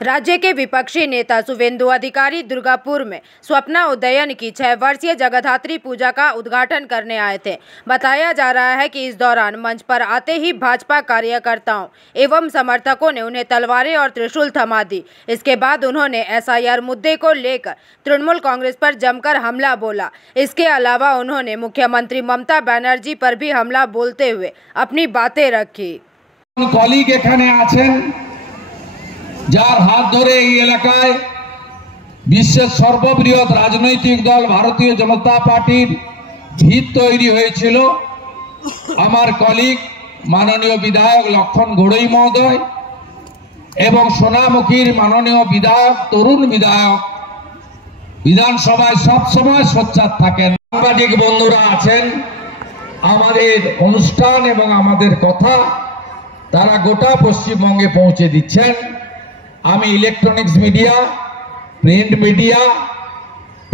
राज्य के विपक्षी नेता शुभेंदु अधिकारी दुर्गापुर में स्वप्ना उदयन की 6 वर्षीय जगद्धात्री पूजा का उद्घाटन करने आए थे। बताया जा रहा है कि इस दौरान मंच पर आते ही भाजपा कार्यकर्ताओं एवं समर्थकों ने उन्हें तलवारें और त्रिशूल थमा दी। इसके बाद उन्होंने SIR मुद्दे को लेकर तृणमूल कांग्रेस पर जमकर हमला बोला। इसके अलावा उन्होंने मुख्यमंत्री ममता बनर्जी पर भी हमला बोलते हुए अपनी बातें रखी। कलिग एखाने आছেন যার হাত ধরে এই এলাকায় বিশ্বের সর্ববৃহৎ রাজনৈতিক দল ভারতীয় জনতা পার্টির ভিত তৈরি হয়েছিল। আমার কলিগ মাননীয় বিধায়ক লক্ষণ ঘোড়ই মহোদয় এবং সোনামুখীর মাননীয় বিধায়ক তরুণ বিধায়ক বিধানসভায় সব সময় সোচ্চার থাকেন। সাংবাদিক বন্ধুরা আছেন, আমাদের অনুষ্ঠান এবং আমাদের কথা তারা গোটা পশ্চিমবঙ্গে পৌঁছে দিচ্ছেন। আমি electronics media, print media,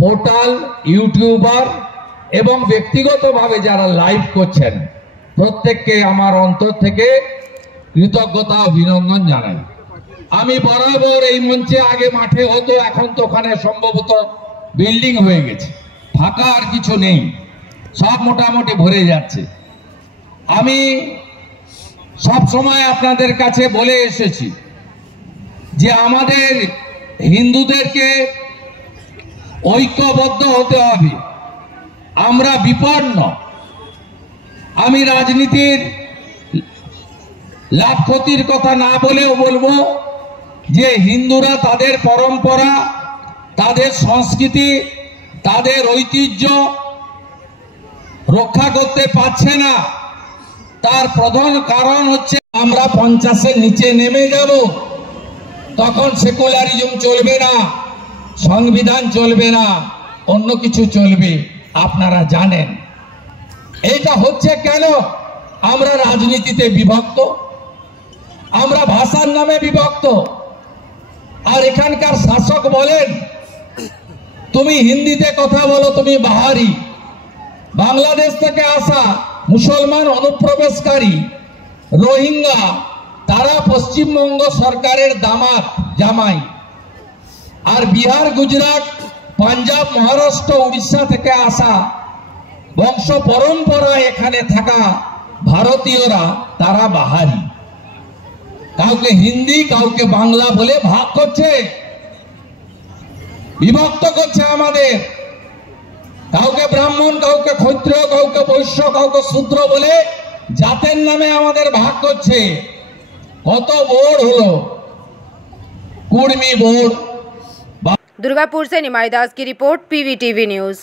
portal, YouTuber এবং ব্যক্তিগতভাবে যারা লাইভ করছেন প্রত্যেককে আমার অন্তর থেকে কৃতজ্ঞতা অভিনন্দন জানাই। আমি বরাবর এই মঞ্চে আগে মাঠে হতো, এখন তো ওখানে সম্ভবত বিল্ডিং হয়ে গেছে, ফাঁকা আর কিছু নেই, সব মোটামুটি ভরে যাচ্ছে। আমি সব সময় আপনাদের কাছে বলে এসেছি যে আমাদের হিন্দুদেরকে ঐক্যবদ্ধ হতে হবে, আমরা বিপন্ন। আমি রাজনীতির লাভ ক্ষতির কথা না বলেও বলবো যে হিন্দুরা তাদের পরম্পরা, তাদের সংস্কৃতি, তাদের ঐতিহ্য রক্ষা করতে পারছে না। তার প্রধান কারণ হচ্ছে আমরা 50-এর নিচে নেমে যাব, তখন সেকুলারিজম চলবে না, সংবিধান চলবে না, অন্য কিছু চলবে। আপনারা জানেন এটা হচ্ছে কেন? আমরা রাজনীতিতে বিভক্ত, আমরা ভাষার নামে বিভক্ত। আর এখানকার শাসক বলেন তুমি হিন্দিতে কথা বলো, তুমি বাহারি। বাংলাদেশ থেকে আসা মুসলমান অনুপ্রবেশকারী রোহিঙ্গা তারা পশ্চিমবঙ্গ সরকারের দামাত জামাই। আর বিহার, গুজরাট, পাঞ্জাব, মহারাষ্ট্র, উড়িষ্যা থেকে আসা বংশ পরম্পরা এখানে থাকা ভারতীয়রা তারা বাহারি। কাউকে হিন্দি, কাউকে বাংলা বলে ভাগ করছে, বিভক্ত করছে আমাদের। কাউকে ব্রাহ্মণ, কাউকে ক্ষত্র, কাউকে বৈশ্য, কাউকে শূদ্র বলে জাতের নামে আমাদের ভাগ করছে। কত বোর্ড হলো, কুর্मी बोर्ड। दुर्गापुर से निमाई दास की रिपोर्ट, PVTV न्यूज।